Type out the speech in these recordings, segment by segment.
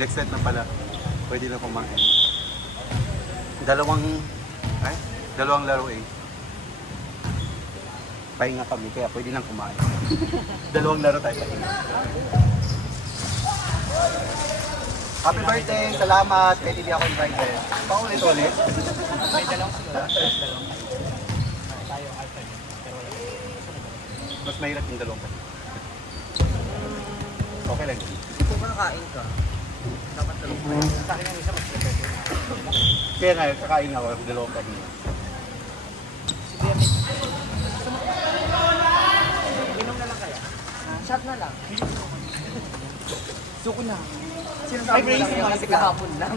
Next set na pala. Pwede na kumain. Dalawang laro eh. Pahinga kami, kaya pwede nang kumain. Dalawang laro tayo pahinga. Happy birthday! Salamat! Kaya hindi ako invited. Paulit-ulit. May dalawang sila. Mas mahirap yung dalawang pahinga. Okay lang. Kung makakain ka, dapat dalawang pa. Sa akin ang isa mas pwede. Kaya nga, kakain ako dalawang pahinga. Inom na lang kaya? Shot na lang. Suko na. I raised my Kasi kahapon lang.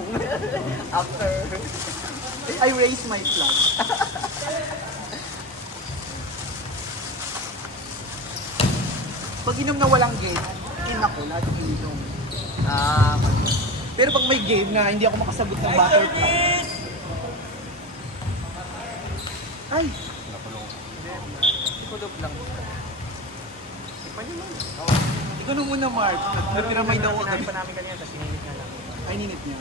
After. I raised my flag. Pag inom na walang game, ako, lahat yung inom. Pero pag may game na hindi ako makasagot ng butterfly. Ay! Nakulong. Kulog lang. Ikaw na muna, Mark. Nagpiramay daw ako. Sinabi pa namin kanina, tapos sininit na lang. Ay, ninit niya.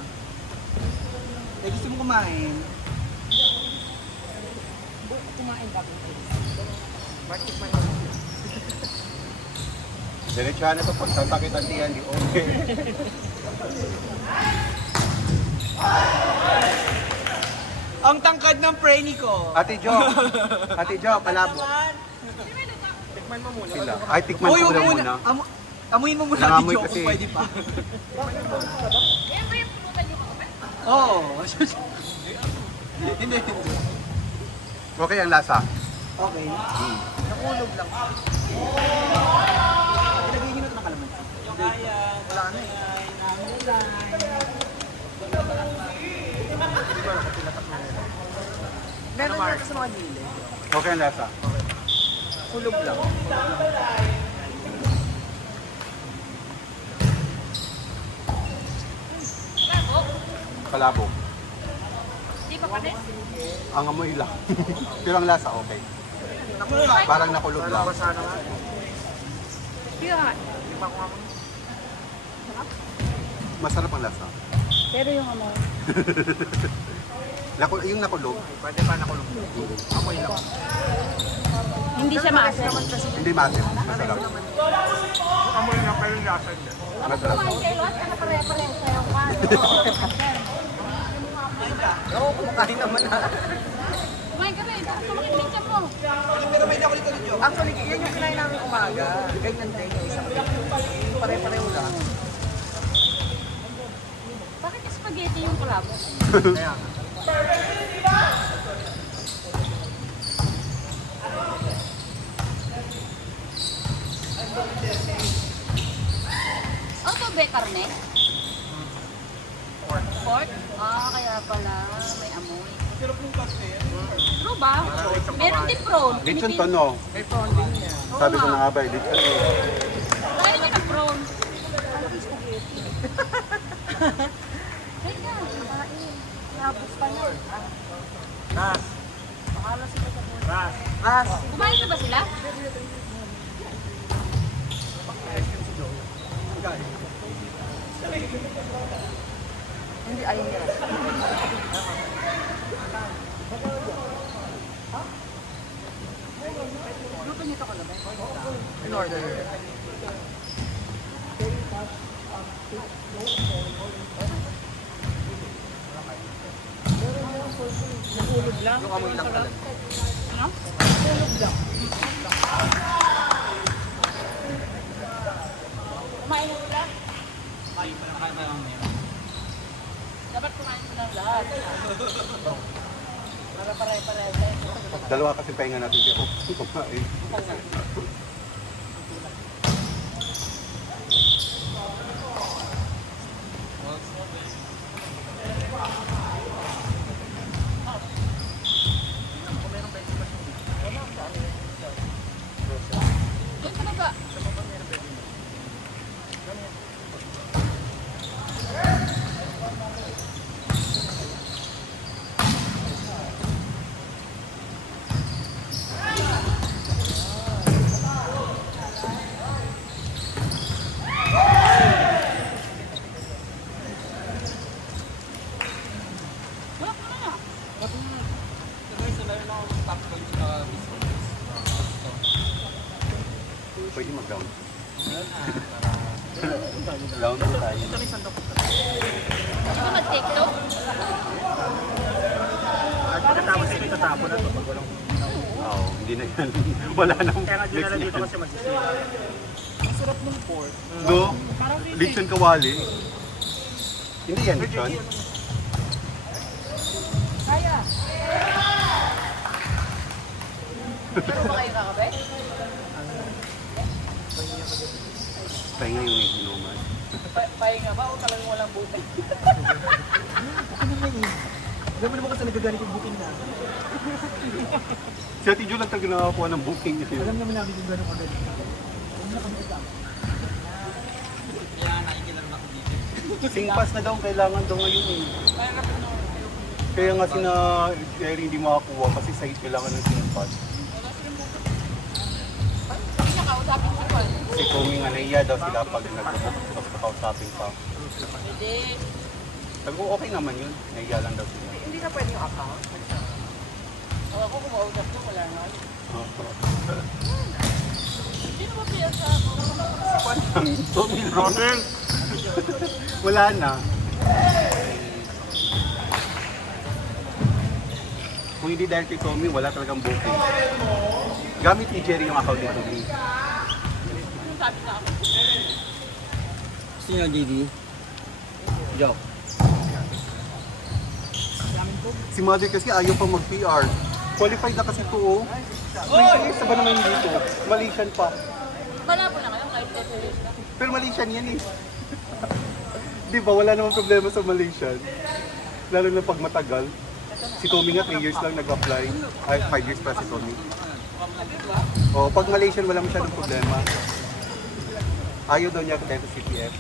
Eh, gusto mo kumain? Kumain ka. Market man yun. Diretsahan na ito pag sasakit ang tiyan. Di okay. Ang tangkad ng preni ko. Ate Jo, palabo. Tikman mo muna. Sila. Ay, tikman ko lang muna. Amuin mo muna, Ate Nangamoy Jo, kasi. kung pwede pa. Oo. Hindi. Okay ang lasa. Okay. Nakulog lang. Ilagay nyo na ito ng kalamansi. Wala na eh. Meron na ito sa mga gilid. Okay ang lasa. Kulog lang. Palabo. Di pa panis? Ang amoy lang. Pero ang lasa okay. Parang nakulog lang. Basa na nga. Di ka. Tikman ko nga muna. Masarap ang lasa. Pero yung amoy. Yung nakulog, Pwede pa nakulog. Amoy lang. Hindi siya maasim. hindi masim. Masarap. Amoy lang pero yung lasa niya. Masarap. Kumain kayo lahat, nakapare-pareho sa'yo ka. Oo, kumakain naman na. Kumain ka rin, tapos sumakit din siya po. Pero may nakulit ulit yun. Actually, yan yung kinain namin umaga. Ganyan din yung isang pare-pareho lang. Bakit yung spaghetti yung kulabo? Kaya nga. Oh, to be karne? Pork? Ah, kaya pala may amoy. True ba? Meron din prawn. Lechon to no. May prawn din niya. Sabi ko na nga ba, lechon to. Kaya niya ng prawn. Ano yung spaghetti? Kaya na, kumain. Labos pa yun. Ras. Pakala sila sa buhay. Ras. Ras. Kumain na ba sila? Hindi, ayaw niya. Luto nito ko ba? In order. Nakulog lang. Yung amoy lang talaga. Ano? Kumain na sila? Dapat kumain sila lahat. Para pare-pareho. Dalawa kasi pahinga natin siya. Kumain. Doon sa baba. pwede mag-down. Down po tayo. Gusto mag-TikTok? At pagkatapos ito, itatapon na ito pag walang Oo, hindi na yan. Wala nang kaya nga next dinala dito yan. kasi magsisira. Ang sarap ng pork. Do, lechon kawali. Hindi yan lechon. Kaya. Pero ba kayo kakabe? Pahinga yung inuman. Pahinga ba o talagang walang buti? Ano naman eh. Alam mo naman kasi nagagalit yung booking na. Si Ate Jo lang talaga nakakuha ng booking niya. Alam naman namin yung gano'ng kagalit. Huwag na kami kasama. Singpass na daw ang kailangan daw ngayon eh. Kaya nga sina Jerry hindi makakuha kasi site kailangan ng singpass. Si Tommy nga naiya daw sila pag nag-kausapin pa. Hindi. Sabi ko okay naman yun, naiya lang daw sila. Hindi na pwede yung account. Ako kumausap ko, wala na. Oo. Sino ba piyasa ako? Tommy Rosen! Wala na. Kung hindi dahil kay Tommy, wala talagang booking. Gamit ni Jerry yung account ni Tommy. Anong sabi na ako? Gusto niyo, JD? Joke. Si Mother kasi ayaw pa mag-PR. Qualified na kasi ito oh. May years na ba naman dito? Malaysian pa. Malabo na kayo kahit kasi na. Pero Malaysian yan eh. Di ba, wala namang problema sa Malaysian. Lalo na pag matagal. Si Tommy nga 3 years lang nag-apply. Ay, 5 years pa si Tommy. Oh, pag Malaysian wala masyadong problema. Ayaw daw niya dahil sa CPF.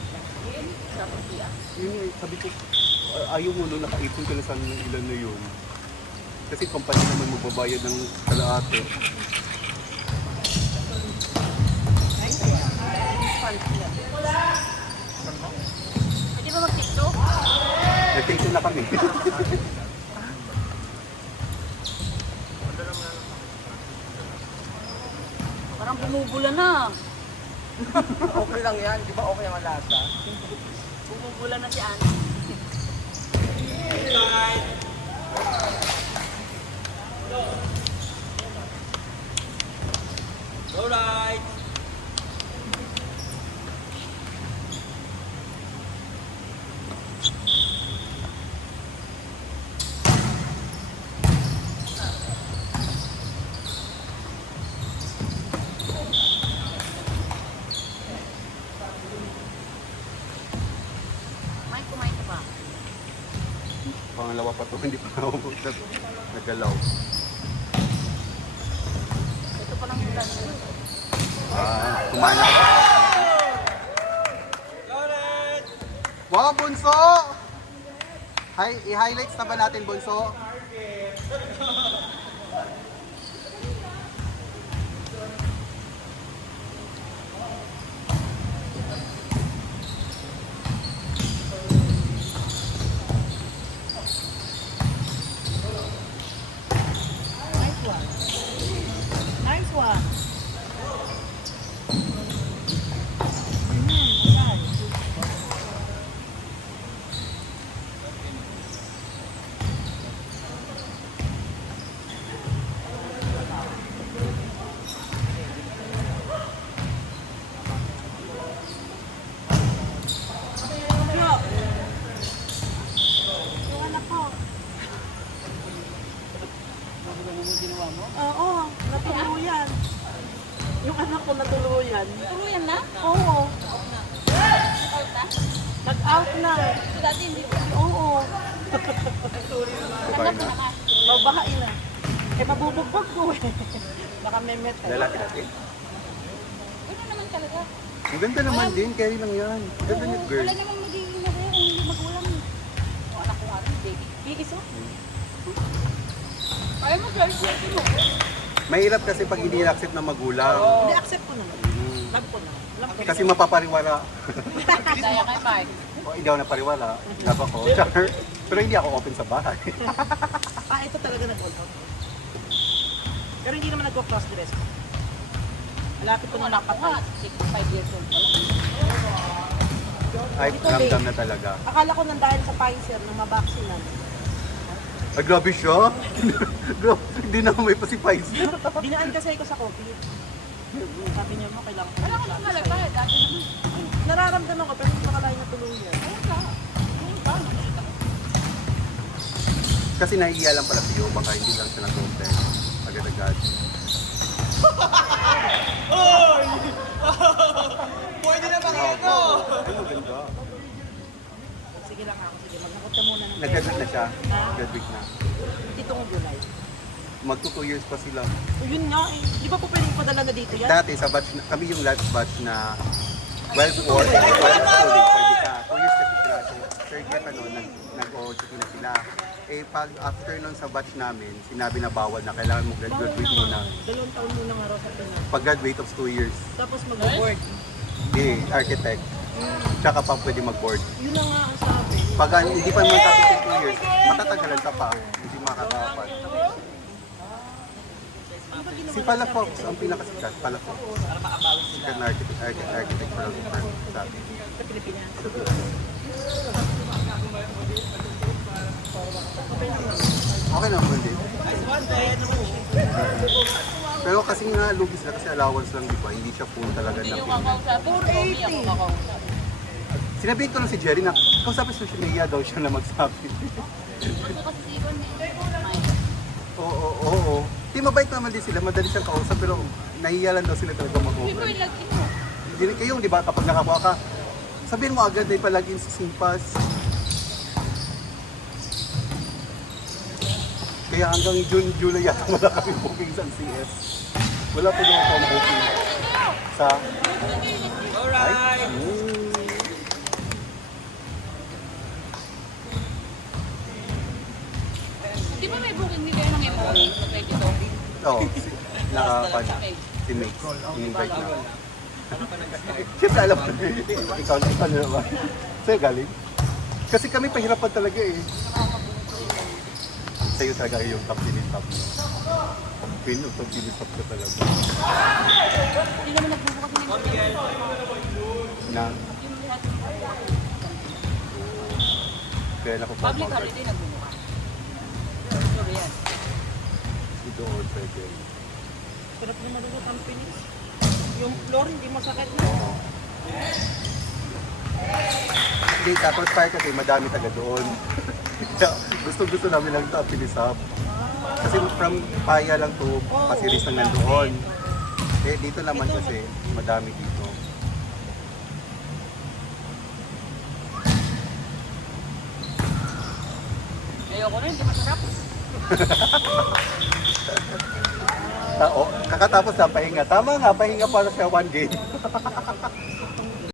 Yun eh, sabi ko, ayaw mo no, nakaipon ka na sa ilan na yun. Kasi company naman magbabayad ng kalahati. Pwede ba mag-TikTok? Nag-take na kami. Parang bumubula na. Okay lang yan. Di ba okay ang lasa? Bumubula na si Ana. Alright! Mike, kumain ka ba? Pangalawa pa to, hindi pa ako nagalaw. Ito pa lang yung lang. Kumain na ba? Wow, Bunso! I-highlights na ba natin, Bunso? Nice one. Oo, natuluyan. Yung anak ko natuluyan. Tuluyan na? Oo, Out na? nag-out na. So dati hindi ko. Oo, Anak ko naman. babahain na. Eh, mabubugbog ko eh. Baka memet. Lalaki natin. Ano naman talaga? Ang ganda naman din, carry lang yan. Ang ganda niya, girl. Wala namang magiging na kung hindi magulang. Yung anak ko nga rin, baby. Bigis mo? Kaya mo, girls. Mo. Mahirap kasi pag hindi na-accept ng magulang. Hindi, accept ko naman. Love ko na. Love ko. Kasi mapapariwara. Daya kay Mike. O, hindi ako napariwara. Love ako. Char. Pero hindi ako open sa bahay. Ito talaga nag-all out. Pero hindi naman nag-cross dress. Malapit ko na napatay. 65 years old pa lang. Ay, ramdam na talaga. Akala ko nang dahil sa Pfizer na mabaksinan. Ay, grabe siya. Grabe, hindi na may pa si Pfizer. Dinaan kasi ako sa COVID. Sabi niya mo, kailangan ko. Wala ko nang malagay. Dati naman. Nararamdaman ko, pero hindi ko kalahin na tuluyan. Ayun ka. Ayun ka. Nakita ko. Kasi nahihiya lang pala siya, baka hindi lang siya nag-content. Agad-agad. Pwede na Ay, maganda. Sige lang ako, sige. Maghakot ka muna ng Nag-graduate na siya. Graduate na. Dito ng July. Magto 2 years pa sila. O yun nga eh. Di ba po pwedeng padala na dito yan? Dati sa batch, kami yung last batch na 12 or 12 schooling, pwede ka. 2 years kasi sila. So, third year pa noon, nag-OJT na sila. Eh, pag after noon sa batch namin, sinabi na bawal na kailangan mo graduate muna. 2 taon muna nga raw sa Pinas. Pag graduate of 2 years, Tapos mag-board. architect. Tsaka pa pwede mag-board. Yun na nga ang sabi. Pag hindi pa mo tapos yung 2 years, matatagalan ka pa. Hindi makakatapat. Si Palafox, ang pinakasikat, Palafox. Sikat na architectural firm sa atin. Sa Pilipinas. Sa Pilipinas. Okay naman din. Pero kasi nga lugis na kasi allowance lang, di ba? Hindi siya full talaga Hindi na yung payment. kakausapin. Tommy ako kakausap. Sinabihin ko lang si Jerry na kausapin social media daw siya na magsabi. Ako kasi si Ivan eh. Oo. Di mabait naman din sila, madali siyang kausap pero nahiya lang daw sila talaga Before mag-open. lagi mo. Hindi rin kayo, di ba, kapag nakakuha ka, sabihin mo agad na ipalagin sa Simpas. Kaya hanggang June, July yata wala kami booking sa CS. Wala po naman ako booking sa... Alright! Di ba may booking din kayo ng MOA sa 22? Oo, si Mix, in-invite na. Siyempre alam mo, ikaw na naman. Sa'yo galing? Kasi kami pahirapan talaga eh. Sa'yo talaga yung top top mo. Pin o top top ka talaga. Hindi naman nagbubukas ng Na? Kaya ako pa public holiday nagbubukas. Sure yan. Ito all pwede. Sarap naman doon sa companies. Yung floor hindi masakit na. Hindi, tapos fire kasi madami taga doon. Gusto namin lang ito pinisap. Kasi from Paya lang to Pasiris lang nandoon. Eh dito naman kasi madami dito. Ayoko na, hindi masarap. Kakatapos na pahinga. Tama nga, pahinga para sa one game.